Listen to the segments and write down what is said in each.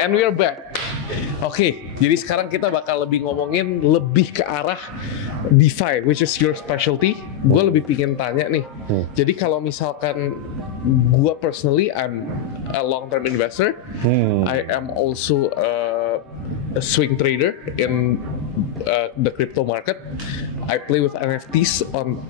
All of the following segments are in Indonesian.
And we are back. Oke, jadi sekarang kita bakal lebih ngomongin lebih ke arah DeFi, which is your specialty. Gue lebih pingin tanya nih. Jadi kalau misalkan gue personally, I'm a long-term investor. I am also a swing trader in the crypto market. I play with NFTs on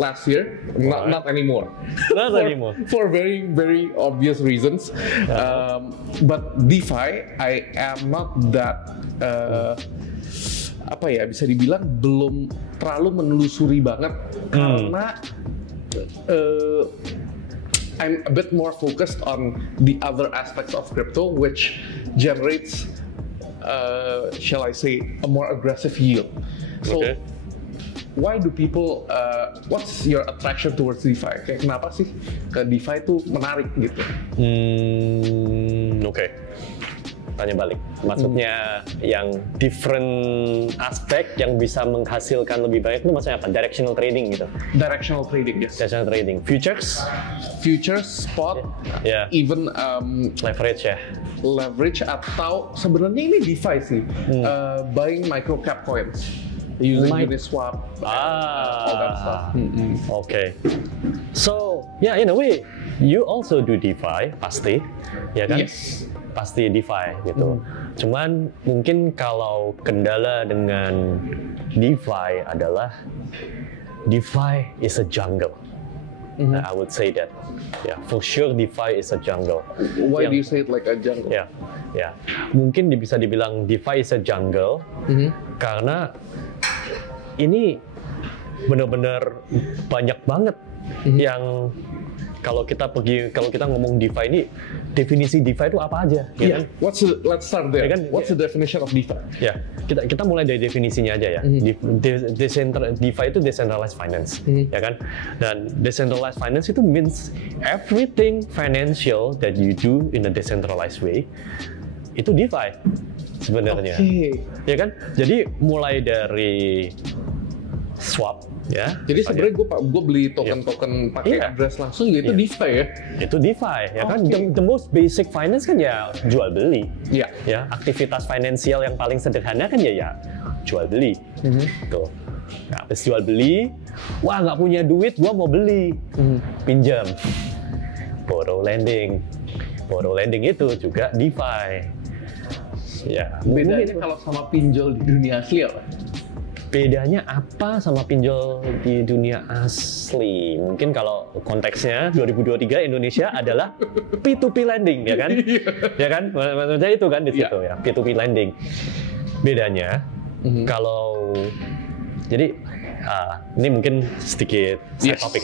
last year, not anymore. Not anymore. For very very obvious reasons. But DeFi, I am not that apa ya, bisa dibilang belum terlalu menelusuri banget karena I'm a bit more focused on the other aspects of crypto, which generates, shall I say, a more aggressive yield. So, why do people? What's your attraction towards DeFi? Kayak kenapa sih ke DeFi itu menarik gitu? Oke. Tanya balik. Maksudnya yang different aspek yang bisa menghasilkan lebih banyak itu maksudnya apa? Directional trading gitu. Directional trading, yes. Directional trading. Futures, spot, even leverage ya. Leverage atau sebenarnya ini DeFi sih. Buying micro cap coins. Using Uniswap, all that stuff. Okay. So, yeah, in a way, you also do DeFi, pasti, ya kan? Yes. Pasti DeFi gitu. Cuman mungkin kalau kendala dengan DeFi adalah DeFi is a jungle. I would say that. Yeah, for sure DeFi is a jungle. Why do you say it like a jungle? Ya, mungkin bisa dibilang DeFi is a jungle karena ini benar-benar banyak banget yang kalau kita ngomong DeFi ini, definisi DeFi itu apa aja? Ya kan? Let's start there. Ya kan? What's the definition of DeFi? Ya, kita mulai dari definisinya aja ya. DeFi itu decentralized finance, ya kan? Dan decentralized finance itu means everything financial that you do in a decentralized way itu DeFi sebenarnya. Ya kan? Jadi mulai dari swap ya. Jadi sebenarnya gue beli token pakai address langsung gitu, itu DeFi ya. Itu DeFi ya kan. The most basic finance kan ya jual beli. Ya, aktivitas finansial yang paling sederhana kan ya jual beli. Tuh. Nah, habis jual beli, wah nggak punya duit, gua mau beli, pinjam. Borrow lending itu juga DeFi. Ya. Bedanya kalau sama pinjol di dunia asli apa? Bedanya apa sama pinjol di dunia asli? Mungkin kalau konteksnya 2023 Indonesia adalah P2P lending, ya kan? Ya kan? Maksudnya itu kan di situ ya, P2P lending. Bedanya kalau jadi ini mungkin sedikit side topic.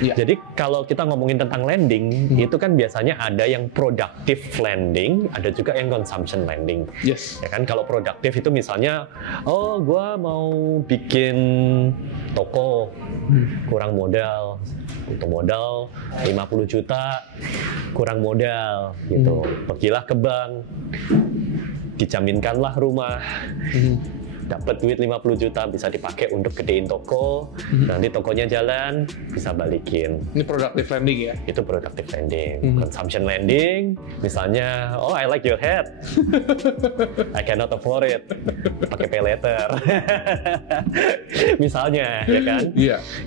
Jadi kalau kita ngomongin tentang lending, itu kan biasanya ada yang productive lending, ada juga yang consumption lending. Ya kan, kalau produktif itu misalnya, gua mau bikin toko, kurang modal, untuk modal 50 juta, kurang modal, gitu. Pergilah ke bank, dijaminkanlah rumah. Dapat duit 50 juta bisa dipakai untuk gedein toko, nanti tokonya jalan, bisa balikin. Ini productive lending ya? Itu productive lending. Consumption lending, misalnya, I like your hat, I cannot afford it, pakai pay later. Misalnya, ya kan?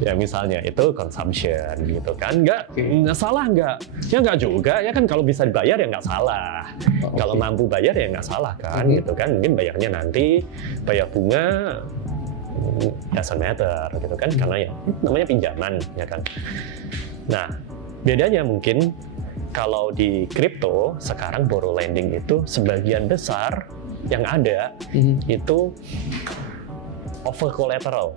Ya misalnya, itu consumption gitu kan. Nggak salah nggak? Ya nggak juga, ya kan kalau bisa dibayar ya nggak salah. Kalau mampu bayar ya nggak salah kan, gitu kan. Mungkin bayarnya nanti, bayar bunga doesn't matter gitu kan, karena ya namanya pinjaman ya kan. Nah, bedanya mungkin kalau di kripto sekarang borrow lending itu sebagian besar yang ada itu over collateral.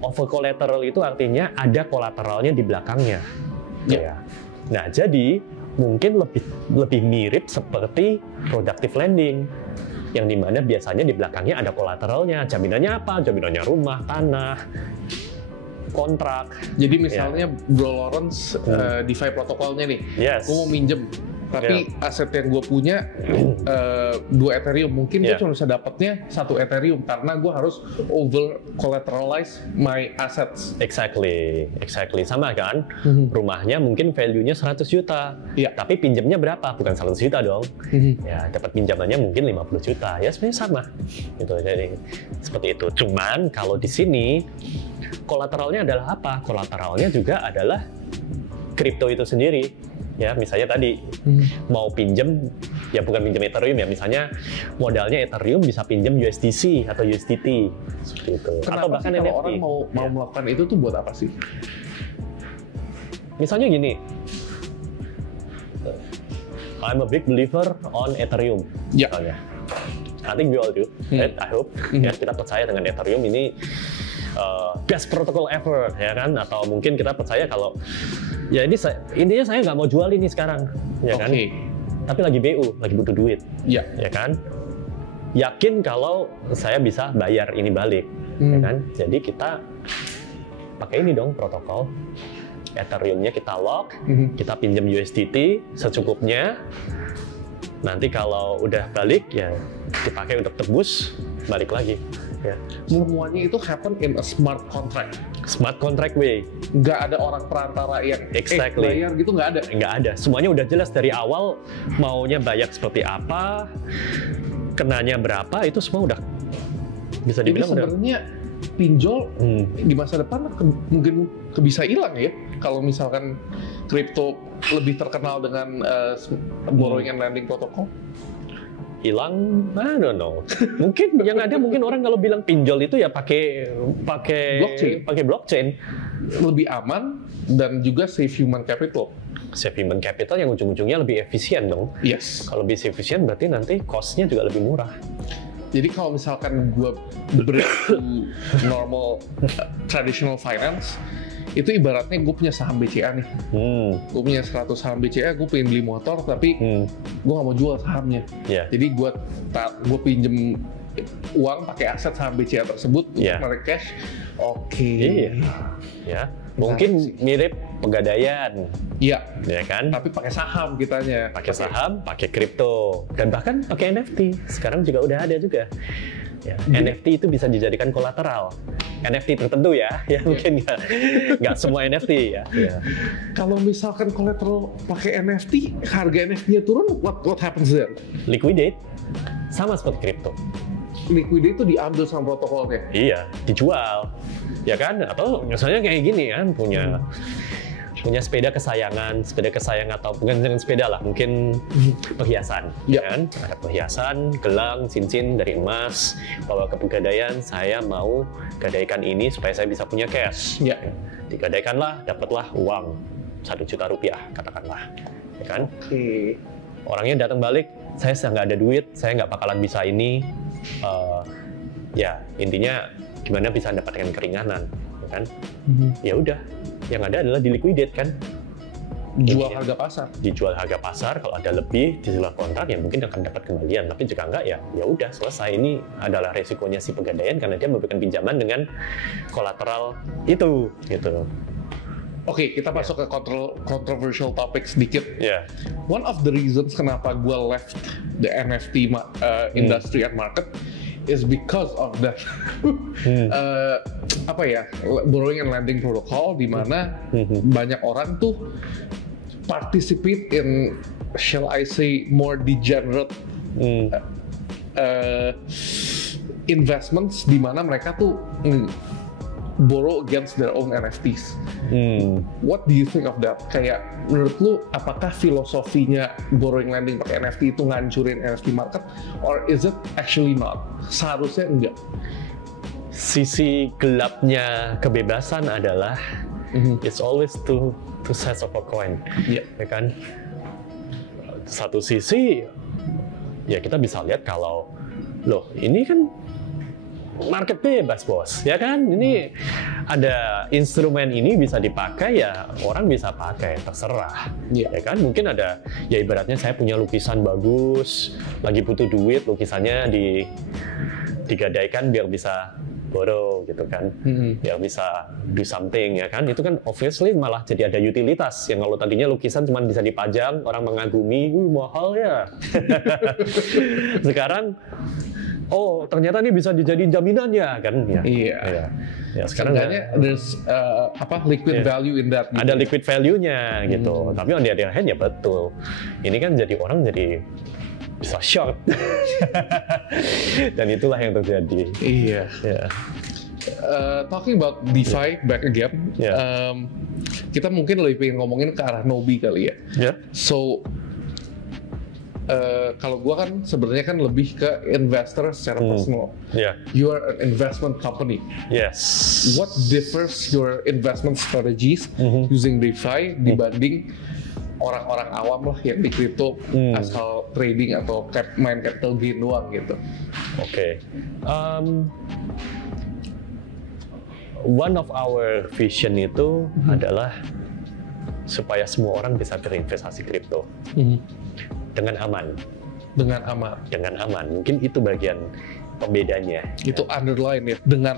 Over collateral itu artinya ada kolateralnya di belakangnya. Ya. Nah, jadi mungkin lebih mirip seperti productive lending, yang dimana biasanya di belakangnya ada kolateralnya. Jaminannya apa? Jaminannya rumah, tanah, kontrak. Jadi misalnya Bro Lawrence, DeFi protokolnya nih, gue mau minjem tapi aset yang gue punya 2 Ethereum, mungkin gue cuma bisa dapatnya 1 Ethereum karena gue harus over collateralize my assets. Exactly, sama kan? Rumahnya mungkin value-nya 100 juta, tapi pinjamnya berapa? Bukan 100 juta dong. Ya, dapat pinjamannya mungkin 50 juta. Ya sebenarnya sama. Gitu. Jadi seperti itu. Cuman kalau di sini kolateralnya adalah apa? Kolateralnya juga adalah kripto itu sendiri. Ya, misalnya tadi mau pinjam, ya bukan pinjam Ethereum ya, misalnya modalnya Ethereum bisa pinjam USDC atau USDT seperti itu. Kenapa atau bahkan kalau NFT. orang mau melakukan itu tuh buat apa sih? Misalnya gini, I'm a big believer on Ethereum. Misalnya. I think we all do, right? I hope. Ya, kita percaya dengan Ethereum ini best protocol ever, ya kan? Atau mungkin kita percaya kalau ya ini intinya saya nggak mau jual ini sekarang, ya kan? Tapi lagi BU, lagi butuh duit, ya kan? Yakin kalau saya bisa bayar ini balik, ya kan? Jadi kita pakai ini dong protokol. Ethereum-nya kita lock, kita pinjam USDT secukupnya. Nanti kalau udah balik ya dipakai untuk tebus, balik lagi. Ya. Semuanya itu happen in a smart contract. Smart contract way. Nggak ada orang perantara yang bayar gitu, nggak ada. Nggak ada. Semuanya udah jelas dari awal maunya bayar seperti apa, kenanya berapa, itu semua udah bisa dibilang. Jadi sebenarnya pinjol di masa depan mungkin bisa hilang ya kalau misalkan kripto lebih terkenal dengan borrowing and lending protocol. Hilang, I don't know. Mungkin yang ada mungkin orang kalau bilang pinjol itu ya pakai blockchain. Lebih aman dan juga save human capital. Save human capital yang ujung-ujungnya lebih efisien dong. Yes. Kalau lebih efisien berarti nanti cost-nya juga lebih murah. Jadi kalau misalkan gue break to normal traditional finance, itu ibaratnya gue punya saham BCA nih. Gue punya 100 saham BCA, gue pengen beli motor tapi gue nggak mau jual sahamnya. Jadi gue pinjem uang pakai aset saham BCA tersebut untuk menarik cash. Ya. Mungkin mirip Pegadaian. Ya kan? Tapi pakai saham kitanya. Pakai saham, pakai kripto, dan bahkan pakai NFT. Sekarang juga udah ada juga. Ya, NFT itu bisa dijadikan kolateral. NFT tertentu ya mungkin nggak semua NFT ya. Kalau misalkan kolateral pakai NFT, harga NFT-nya turun, what happens then? Liquidate, sama seperti kripto. Liquidate itu diambil sama protokolnya? Iya, dijual, ya kan? Atau misalnya kayak gini kan, punya sepeda kesayangan atau bukan dengan sepeda lah, mungkin perhiasan, kan? Ada perhiasan, gelang, cincin dari emas, bawa ke Pegadaian, saya mau gadaikan ini supaya saya bisa punya cash. Digadaikanlah, dapatlah uang 1 juta rupiah, katakanlah, ya kan? Orangnya datang balik, saya nggak ada duit, saya nggak bakalan bisa ini, ya intinya gimana bisa mendapatkan keringanan, ya kan? Ya udah. Yang ada adalah diliquidate kan, dijual harga pasar. Kalau ada lebih di dalam kontrak ya mungkin akan dapat kembalian, tapi jika enggak ya udah selesai. Ini adalah resikonya si Pegadaian karena dia memberikan pinjaman dengan kolateral itu gitu. Oke, kita masuk ke controversial topic sedikit. One of the reasons kenapa gue left the NFT industry and market is because of that borrowing and lending protocol, di mana banyak orang tuh participate in, shall I say, more degenerate investments, di mana mereka tuh borrow against their own NFTs. What do you think of that? Kayak menurut lu, apakah filosofinya borrowing lending pakai NFT itu ngancurin NFT market, or is it actually not? Seharusnya enggak. Sisi gelapnya kebebasan adalah it's always two sides of a coin, ya kan? Satu sisi ya kita bisa lihat kalau loh ini kan market bebas bos, ya kan? Ini ada instrumen ini bisa dipakai, ya orang bisa pakai, terserah, ya kan? Mungkin ada, ya ibaratnya saya punya lukisan bagus, lagi butuh duit, lukisannya digadaikan biar bisa borrow gitu kan, ya bisa do something ya kan, itu kan obviously malah jadi ada utilitas yang kalau tadinya lukisan cuma bisa dipajang, orang mengagumi, mahal ya. Sekarang oh ternyata ini bisa dijadiin jaminannya kan ya. Iya. Ya sekarang there's liquid value in that. Gitu. Ada liquid value-nya gitu. Tapi on the other hand ya betul. Ini kan jadi orang jadi bisa short. Dan itulah yang terjadi. Iya. Talking about DeFi back again. Kita mungkin lebih pengen ngomongin ke arah Nobi kali ya. So kalau gue kan sebenarnya kan lebih ke investor secara personal. You are an investment company. Yes. What differs your investment strategies using DeFi dibanding orang-orang awam lah yang di crypto asal trading atau main capital gain doang gitu? Oke. One of our vision itu adalah supaya semua orang bisa berinvestasi kripto. Dengan aman. Mungkin itu bagian pembedanya. Itu underline ya, dengan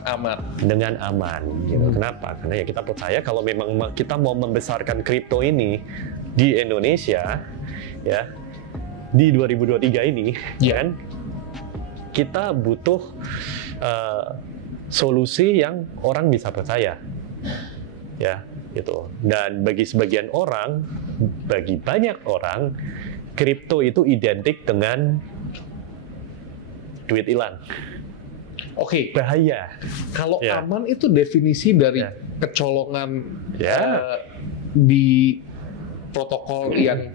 aman. Gitu. Kenapa? Karena ya kita percaya kalau memang kita mau membesarkan kripto ini di Indonesia, ya di 2023 ini, kan kita butuh solusi yang orang bisa percaya, ya gitu. Dan bagi sebagian orang, bagi banyak orang, kripto itu identik dengan duit hilang. Oke. Bahaya. Kalau aman itu definisi dari kecolongan di protokol yang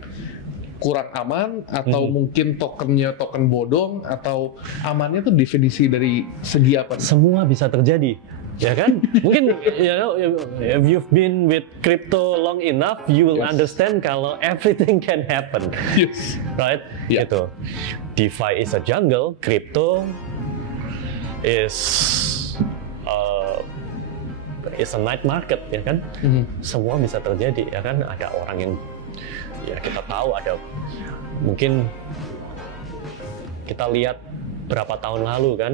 kurang aman, atau mungkin tokennya token bodong, atau amannya itu definisi dari segi apa? Semua bisa terjadi. Ya kan? Mungkin if you've been with crypto long enough, you will understand kalau everything can happen. Yes. Right? Gitu. DeFi is a jungle, crypto is a night market, ya kan? Semua bisa terjadi, ya kan? Ada orang yang ya kita tahu ada, mungkin kita lihat berapa tahun lalu kan,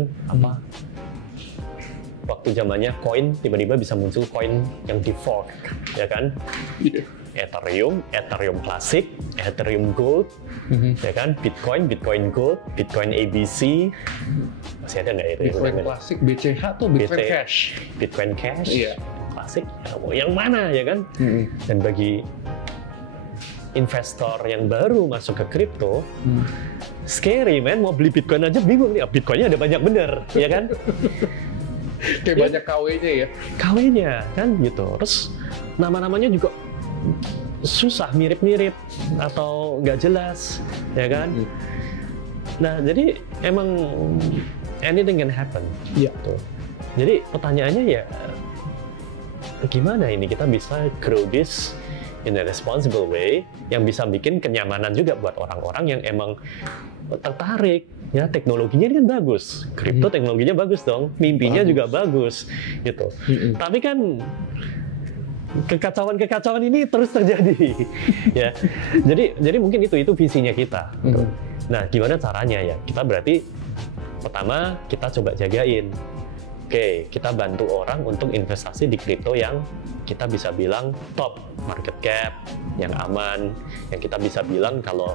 waktu zamannya koin tiba-tiba bisa muncul koin yang di fork, ya kan? Ethereum klasik, Ethereum Gold, ya kan? Bitcoin Gold, Bitcoin ABC, masih ada nggak itu? Bitcoin klasik, BCH tuh Bitcoin Cash, klasik, yang mana ya kan? Dan bagi investor yang baru masuk ke kripto, scary man, mau beli Bitcoin aja bingung nih, Bitcoinnya ada banyak bener, ya kan? Kayak banyak KW-nya ya? KW-nya kan gitu. Terus nama-namanya juga susah, mirip-mirip atau nggak jelas, ya kan? Nah, jadi emang anything can happen. Gitu. Jadi pertanyaannya ya, gimana ini kita bisa grow this in a responsible way yang bisa bikin kenyamanan juga buat orang-orang yang emang tertarik, ya teknologinya ini kan bagus, kripto teknologinya bagus dong, mimpinya juga bagus, gitu. Tapi kan kekacauan ini terus terjadi, ya. Jadi mungkin itu visinya kita. Nah, gimana caranya ya? Kita berarti pertama kita coba jagain. Oke, kita bantu orang untuk investasi di kripto yang kita bisa bilang top market cap, yang aman, yang kita bisa bilang kalau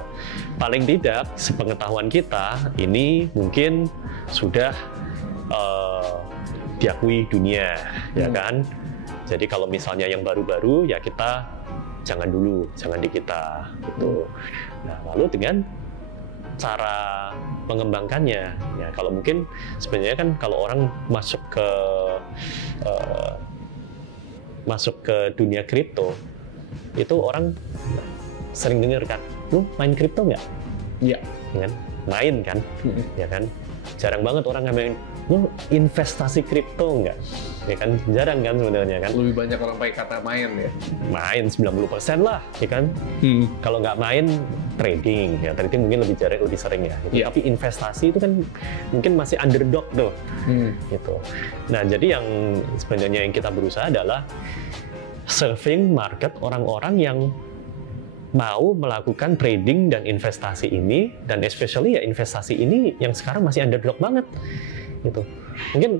paling tidak sepengetahuan kita ini mungkin sudah diakui dunia, ya kan? Jadi kalau misalnya yang baru-baru ya kita jangan di kita gitu. Nah, lalu dengan cara mengembangkannya, ya kalau mungkin sebenarnya kan kalau orang masuk ke dunia kripto itu orang sering dengar kan, lu main kripto nggak? Iya. Kan? Main kan, ya kan? Jarang banget orang ngomongin, lu investasi kripto nggak? Ya kan, jarang kan sebenarnya kan? Lebih banyak orang pakai kata main ya? Main 90% lah, ya kan? Kalau nggak main, trading. Ya, trading mungkin lebih sering ya. Gitu. Tapi investasi itu kan mungkin masih underdog tuh. Gitu. Nah, jadi yang sebenarnya yang kita berusaha adalah serving market orang-orang yang mau melakukan trading dan investasi ini, dan especially ya investasi ini yang sekarang masih underdog banget gitu. Mungkin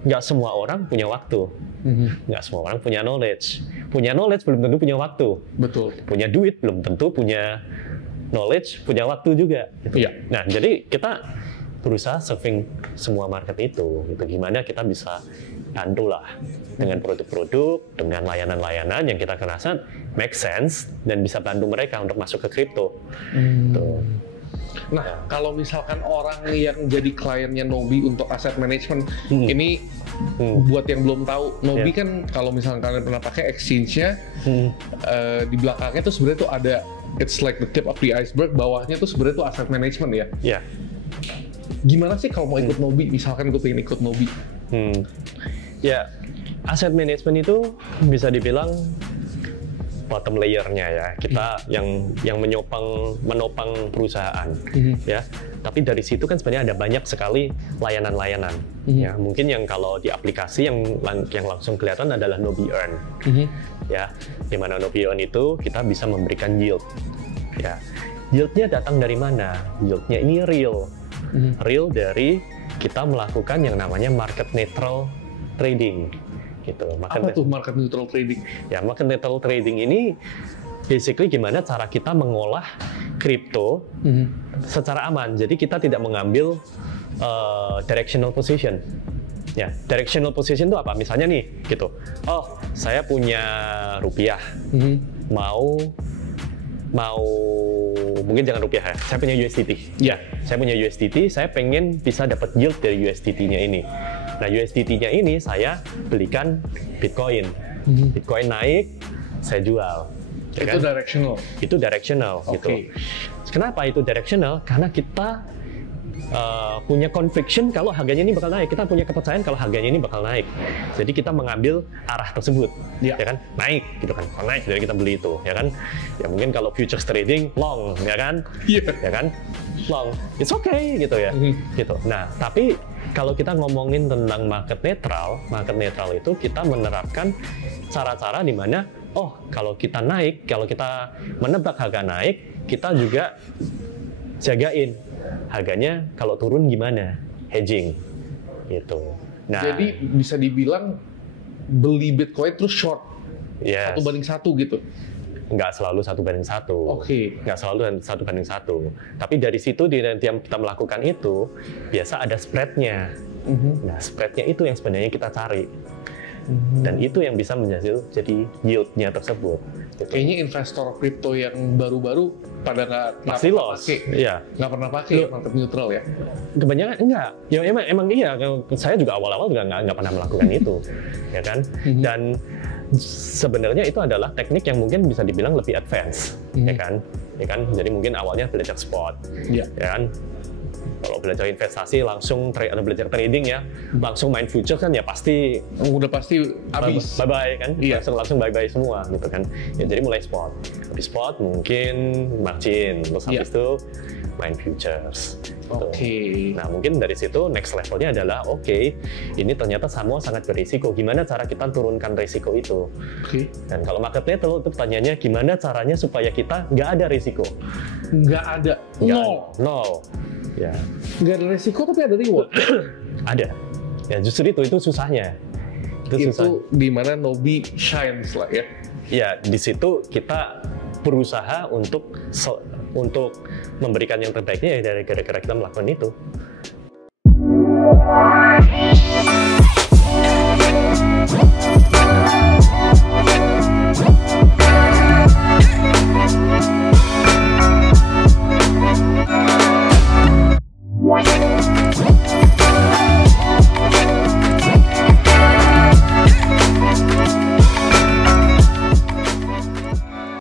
nggak semua orang punya waktu, nggak semua orang punya knowledge belum tentu punya waktu, betul. Punya duit belum tentu punya knowledge, punya waktu juga. Gitu. Iya. Nah, jadi kita berusaha serving semua market itu. Gitu. Gimana kita bisa bantu lah dengan produk-produk, dengan layanan-layanan yang kita rasa make sense dan bisa bantu mereka untuk masuk ke kripto. Tuh. Nah, kalau misalkan orang yang jadi kliennya Nobi untuk asset management, ini buat yang belum tahu, Nobi kan kalau misalkan kalian pernah pakai exchange-nya, di belakangnya tuh sebenarnya tuh ada, it's like the tip of the iceberg, bawahnya tuh sebenarnya tuh asset management ya. Iya. Gimana sih kalau mau ikut Nobi, misalkan gue pengen ikut Nobi? Ya, asset management itu bisa dibilang bottom layer-nya ya, kita yang menopang perusahaan, ya. Tapi dari situ kan sebenarnya ada banyak sekali layanan-layanan, ya. Mungkin yang kalau di aplikasi yang langsung kelihatan adalah Nobi Earn, ya. Di mana Nobi Earn itu kita bisa memberikan yield, ya. Yieldnya datang dari mana? Yieldnya ini real dari kita melakukan yang namanya market neutral trading. Gitu. Apa tuh market neutral trading? Ya, market neutral trading ini basically gimana cara kita mengolah kripto secara aman. Jadi kita tidak mengambil directional position. Ya, directional position itu apa? Misalnya nih, gitu. Oh, saya punya rupiah, mau mungkin jangan rupiah ya. Saya punya USDT. Ya, saya punya USDT. Saya pengen bisa dapat yield dari USDT-nya ini. Nah, USDT-nya ini saya belikan Bitcoin. Bitcoin naik, saya jual. Ya itu kan? Directional? Itu directional, gitu. Kenapa itu directional? Karena kita punya conviction kalau harganya ini bakal naik. Kita punya kepercayaan kalau harganya ini bakal naik. Jadi kita mengambil arah tersebut, ya kan? Naik, gitu kan? Kalau naik, jadi kita beli itu, ya kan? Ya mungkin kalau futures trading long, ya kan? Ya kan? Long, it's okay, gitu ya. Gitu. Nah, tapi kalau kita ngomongin tentang market netral itu kita menerapkan cara-cara di mana, oh, kalau kita naik, kalau kita menebak harga naik, kita juga jagain harganya kalau turun gimana, hedging, gitu. Nah, jadi bisa dibilang beli Bitcoin terus short, 1:1 gitu. Nggak selalu 1:1. Nggak selalu 1:1. Tapi dari situ yang kita melakukan itu biasa ada spreadnya. Nah, spreadnya itu yang sebenarnya kita cari. Dan itu yang bisa jadi yieldnya tersebut. Gitu. Kayaknya investor kripto yang baru-baru pada nggak pasti pernah loss. pakai, nggak pernah pakai market neutral ya. Kebanyakan enggak. Ya emang iya. Saya juga awal-awal juga nggak pernah melakukan itu, ya kan. Dan sebenarnya itu adalah teknik yang mungkin bisa dibilang lebih advance, ya kan. Jadi mungkin awalnya belajar spot, ya kan. Kalau belajar investasi langsung atau belajar trading ya, langsung main future kan ya pasti udah pasti habis. Bye-bye kan, langsung bye-bye semua gitu kan. Ya jadi mulai spot. Habis spot mungkin margin, terus habis itu main futures. Nah mungkin dari situ next levelnya adalah ini ternyata semua sangat berisiko. Gimana cara kita turunkan risiko itu? Dan kalau market neutral itu pertanyaannya gimana caranya supaya kita nggak ada risiko? Nggak ada. Nol. Ya. Nggak ada risiko tapi ada reward. Ada. Ya justru itu susahnya. Itu di mana Nobi shines lah ya. Ya di situ kita berusaha untuk memberikan yang terbaiknya ya dari gara-gara kita melakukan itu.